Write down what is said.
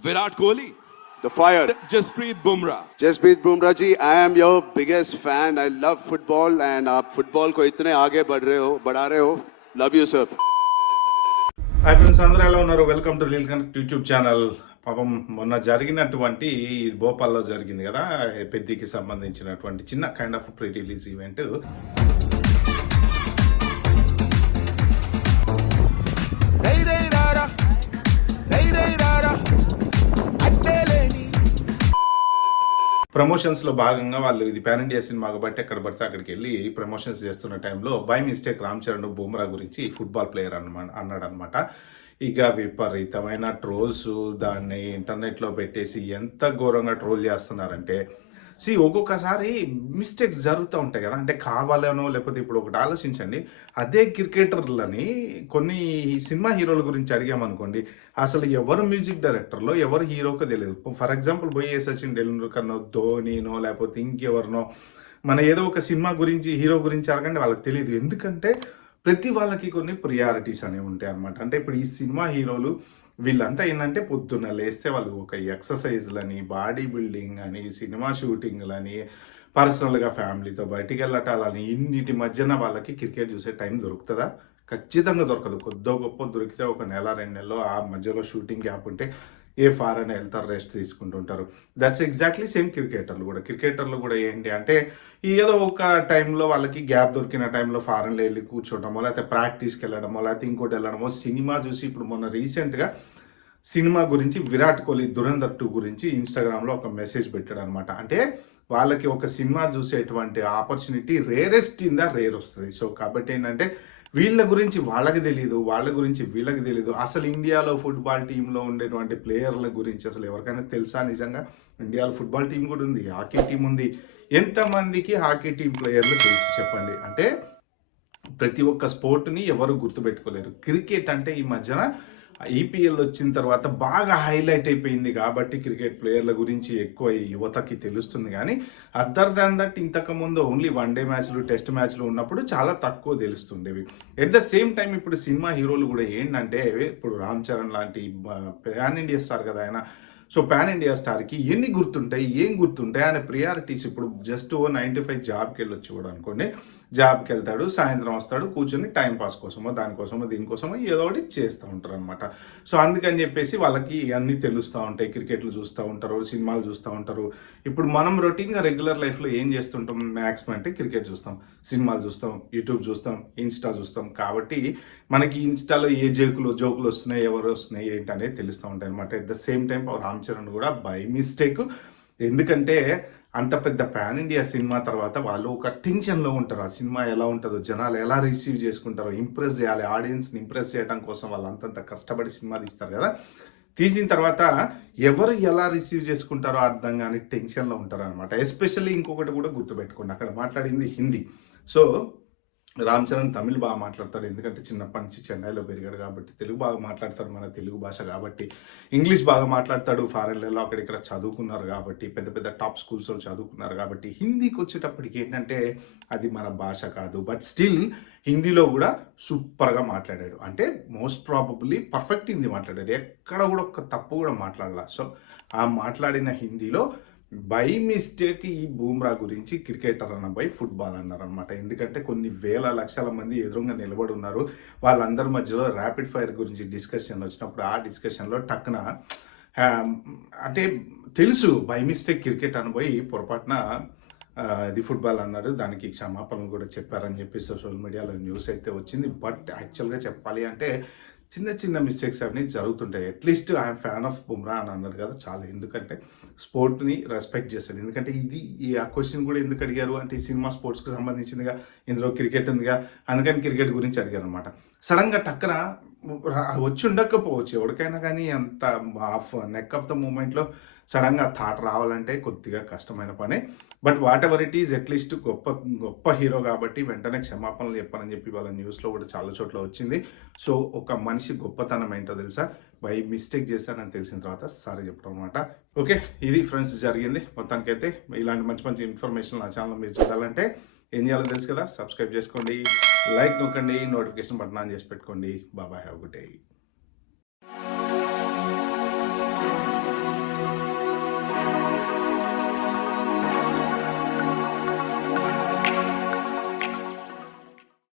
Virat Kohli, The fire. Jasprit Bumrah. Jasprit Bumrah ji, I am your biggest fan. I love football and आप football को इतने आगे बढ़ा रहे हो. Love you sir. Hi friends, అందరూ ఎలా ఉన్నారు? వెల్కమ్ టు లీల్ కనెక్ట్ యూట్యూబ్ ఛానల్. పాపం మొన్న జరిగినటువంటి భోపాల్లో జరిగింది కదా, పెద్దికి సంబంధించినటువంటి చిన్న kind of pre release event. ప్రమోషన్స్లో భాగంగా వాళ్ళు ఇది పాన్ ఇండియా సినిమా కాబట్టి ఎక్కడ పడితే అక్కడికి వెళ్ళి ప్రమోషన్స్ చేస్తున్న టైంలో బై మిస్టేక్ రామ్ చరణ్ బుమ్రా గురించి ఫుట్బాల్ ప్లేయర్ అన్నాడు అనమాట. ఇక విపరీతమైన ట్రోల్స్ దాన్ని ఇంటర్నెట్లో పెట్టేసి ఎంత ఘోరంగా ట్రోల్ చేస్తున్నారంటే, ఒక్కొక్కసారి మిస్టేక్స్ జరుగుతూ ఉంటాయి కదా, అంటే కావాలనో లేకపోతే ఇప్పుడు ఒకటి ఆలోచించండి, అదే క్రికెటర్లని కొన్ని సినిమా హీరోల గురించి అడిగామనుకోండి, అసలు ఎవరు మ్యూజిక్ డైరెక్టర్లో ఎవరు హీరోకో తెలియదు. ఫర్ ఎగ్జాంపుల్ పోయి సచిన్ టెండూల్కర్నో ధోనీనో లేకపోతే ఇంకెవరినో మన ఏదో ఒక సినిమా గురించి హీరో గురించి అడగండి, వాళ్ళకి తెలియదు. ఎందుకంటే ప్రతి వాళ్ళకి కొన్ని ప్రియారిటీస్ అనేవి ఉంటాయి అనమాట. అంటే ఇప్పుడు ఈ సినిమా హీరోలు వీళ్ళంతా ఏంటంటే పొద్దున్న లేస్తే వాళ్ళు ఒక ఎక్సర్సైజ్లని, బాడీ బిల్డింగ్ అని, సినిమా షూటింగ్లని, పర్సనల్గా ఫ్యామిలీతో బయటికి వెళ్ళటాలని, ఇన్నిటి మధ్యన వాళ్ళకి క్రికెట్ చూసే టైం దొరుకుతుందా? ఖచ్చితంగా దొరకదు. కొద్దో గొప్ప దొరికితే ఒక నెల 2 నెలలు ఆ మధ్యలో షూటింగ్ గ్యాప్ ఉంటే ఏ ఫారెన్ వెళ్తారు, రెస్ట్ తీసుకుంటుంటారు. దట్స్ ఎగ్జాక్ట్లీ సేమ్ క్రికెటర్లు కూడా ఏంటి అంటే ఏదో ఒక టైంలో వాళ్ళకి గ్యాప్ దొరికిన టైంలో ఫారెన్లో వెళ్ళి కూర్చోవడమో, లేకపోతే ప్రాక్టీస్కి వెళ్ళడమో, లేకపోతే ఇంకోటి వెళ్ళడమో, సినిమా చూసి ఇప్పుడు మొన్న రీసెంట్గా సినిమా గురించి విరాట్ కోహ్లీ దురంధర్ 2 గురించి ఇన్స్టాగ్రామ్లో ఒక మెసేజ్ పెట్టాడు అనమాట. అంటే వాళ్ళకి ఒక సినిమా చూసేటువంటి opportunity rarest in the rare వస్తుంది. సో కాబట్టి ఏంటంటే వీళ్ళ గురించి వాళ్ళకి తెలియదు, వాళ్ళ గురించి వీళ్ళకి తెలియదు. అసలు ఇండియాలో ఫుట్బాల్ టీంలో ఉండేటువంటి ప్లేయర్ల గురించి అసలు ఎవరికైనా తెలుసా? నిజంగా ఇండియాలో ఫుట్బాల్ టీం కూడా ఉంది, హాకీ టీం ఉంది. ఎంతమందికి హాకీ టీం ప్లేయర్లు తెలిసి చెప్పండి? అంటే ప్రతి ఒక్క స్పోర్ట్ని ఎవరు గుర్తుపెట్టుకోలేరు. క్రికెట్ అంటే ఈ మధ్యన ఈపీఎల్ వచ్చిన తర్వాత బాగా హైలైట్ అయిపోయింది కాబట్టి క్రికెట్ ప్లేయర్ల గురించి ఎక్కువ యువతకి తెలుస్తుంది. కానీ అదర్ దాన్ దట్ ఇంతకుముందు ఓన్లీ వన్డే మ్యాచ్లు, టెస్ట్ మ్యాచ్లు ఉన్నప్పుడు చాలా తక్కువ తెలుస్తుండేవి. ఎట్ ద సేమ్ టైం ఇప్పుడు సినిమా హీరోలు కూడా ఏంటంటే, ఇప్పుడు రామ్ చరణ్ లాంటి పాన్ ఇండియా స్టార్ కదా ఆయన. సో పాన్ ఇండియా స్టార్కి ఎన్ని గుర్తుంటాయి, ఏం గుర్తుంటాయి అనే ప్రియారిటీస్. ఇప్పుడు జస్ట్ 9 to 5 జాబ్కి వెళ్ళొచ్చు కూడా అనుకోండి, జాబ్కి వెళ్తాడు, సాయంత్రం వస్తాడు, కూర్చొని టైంపాస్ కోసమో దానికోసమో దీనికోసమో ఏదో ఒకటి చేస్తూ ఉంటారు అనమాట. సో అందుకని చెప్పేసి వాళ్ళకి అన్నీ తెలుస్తూ ఉంటాయి. క్రికెట్లు చూస్తూ ఉంటారు, సినిమాలు చూస్తూ ఉంటారు. ఇప్పుడు మనం రొటీన్గా రెగ్యులర్ లైఫ్లో ఏం చేస్తుంటాం? మ్యాక్సిమం అంటే క్రికెట్ చూస్తాం, సినిమాలు చూస్తాం, యూట్యూబ్ చూస్తాం, ఇన్స్టా చూస్తాం. కాబట్టి మనకి ఇన్స్టాలో ఏ జోకులు వస్తున్నాయి, ఎవరు వస్తున్నాయి ఏంటి అనేది తెలుస్తూ ఉంటాయి అనమాట. At the same time Ram Charan కూడా బై మిస్టేక్, ఎందుకంటే అంత పెద్ద పాన్ ఇండియా సినిమా తర్వాత వాళ్ళు ఒక టెన్షన్లో ఉంటారు. ఆ సినిమా ఎలా ఉంటుందో, జనాలు ఎలా రిసీవ్ చేసుకుంటారో, ఇంప్రెస్ చేయాలి, ఆడియన్స్ని ఇంప్రెస్ చేయడం కోసం వాళ్ళు అంతంత కష్టపడి సినిమా తీస్తారు కదా. తీసిన తర్వాత ఎవరు ఎలా రిసీవ్ చేసుకుంటారో అర్థం కానీ టెన్షన్లో ఉంటారు అనమాట. ఎస్పెషల్లీ ఇంకొకటి కూడా గుర్తుపెట్టుకోండి, అక్కడ మాట్లాడింది హిందీ. సో రామ్ చరణ్ తమిళ్ బాగా మాట్లాడతాడు, ఎందుకంటే చిన్నప్పటి నుంచి చెన్నైలో పెరిగాడు కాబట్టి. తెలుగు బాగా మాట్లాడతాడు, మన తెలుగు భాష కాబట్టి. ఇంగ్లీష్ బాగా మాట్లాడతాడు, ఫారెన్లలో అక్కడిక్కడ చదువుకున్నారు కాబట్టి, పెద్ద పెద్ద టాప్ స్కూల్స్లో చదువుకున్నారు కాబట్టి. హిందీకి వచ్చేటప్పటికి ఏంటంటే అది మన భాష కాదు, బట్ స్టిల్ హిందీలో కూడా సూపర్గా మాట్లాడాడు. అంటే మోస్ట్ ప్రాబబ్లీ పర్ఫెక్ట్ హిందీ మాట్లాడాడు, ఎక్కడ కూడా ఒక తప్పు కూడా మాట్లాడాల. సో ఆ మాట్లాడిన హిందీలో బై మిస్టేక్ ఈ బూమ్రా గురించి క్రికెటర్ అన్నపై ఫుట్బాల్ అన్నారనమాట. ఎందుకంటే కొన్ని వేల లక్షల మంది ఎదురుగా నిలబడి ఉన్నారు. వాళ్ళందరి మధ్యలో ర్యాపిడ్ ఫైర్ గురించి డిస్కషన్ వచ్చినప్పుడు ఆ డిస్కషన్లో టక్కున అంటే తెలుసు బై మిస్టేక్ క్రికెట్ అనబోయి పొరపాటున ఇది ఫుట్బాల్ అన్నారు. దానికి క్షమాపణలు కూడా చెప్పారని చెప్పి సోషల్ మీడియాలో న్యూస్ అయితే వచ్చింది. బట్ యాక్చువల్గా చెప్పాలి అంటే చిన్న చిన్న మిస్టేక్స్ అవన్నీ జరుగుతుంటాయి. At least I'm fan of Bumrah అని అన్నారు కదా, చాలా. ఎందుకంటే స్పోర్ట్ని రెస్పెక్ట్ చేస్తాడు. ఎందుకంటే ఆ క్వశ్చన్ కూడా ఎందుకు అడిగారు అంటే, సినిమా స్పోర్ట్స్కి సంబంధించిందిగా, ఇందులో క్రికెట్ ఉందిగా, అందుకని క్రికెట్ గురించి అడిగారు అనమాట. సడన్గా టక్కన వచ్చి ఉండకపోవచ్చు ఎవరికైనా, కానీ అంత నెక్ ఆఫ్ ద మూమెంట్లో సడన్గా థాట్ రావాలంటే కొద్దిగా కష్టమైన పనే. But what ever it is, at least గొప్ప హీరో కాబట్టి వెంటనే క్షమాపణలు చెప్పాలని చెప్పి వాళ్ళ న్యూస్లో కూడా చాలా చోట్ల వచ్చింది. సో ఒక మనిషి గొప్పతనం ఏంటో తెలుసా? బై మిస్టేక్ చేశానని తెలిసిన తర్వాత సారీ చెప్పడం అనమాట. ఓకే, ఇది ఫ్రెండ్స్ జరిగింది. మొత్తానికైతే ఇలాంటి మంచి మంచి ఇన్ఫర్మేషన్ నా ఛానల్ మీరు చూడాలంటే ఏం చేయాలో తెలుసు కదా, సబ్స్క్రైబ్ చేసుకోండి, లైక్ నొక్కండి, నోటిఫికేషన్ బటన్ ఆన్ చేసి పెట్టుకోండి. బాబాయ్, హ్యావ్ గుడ్ డే.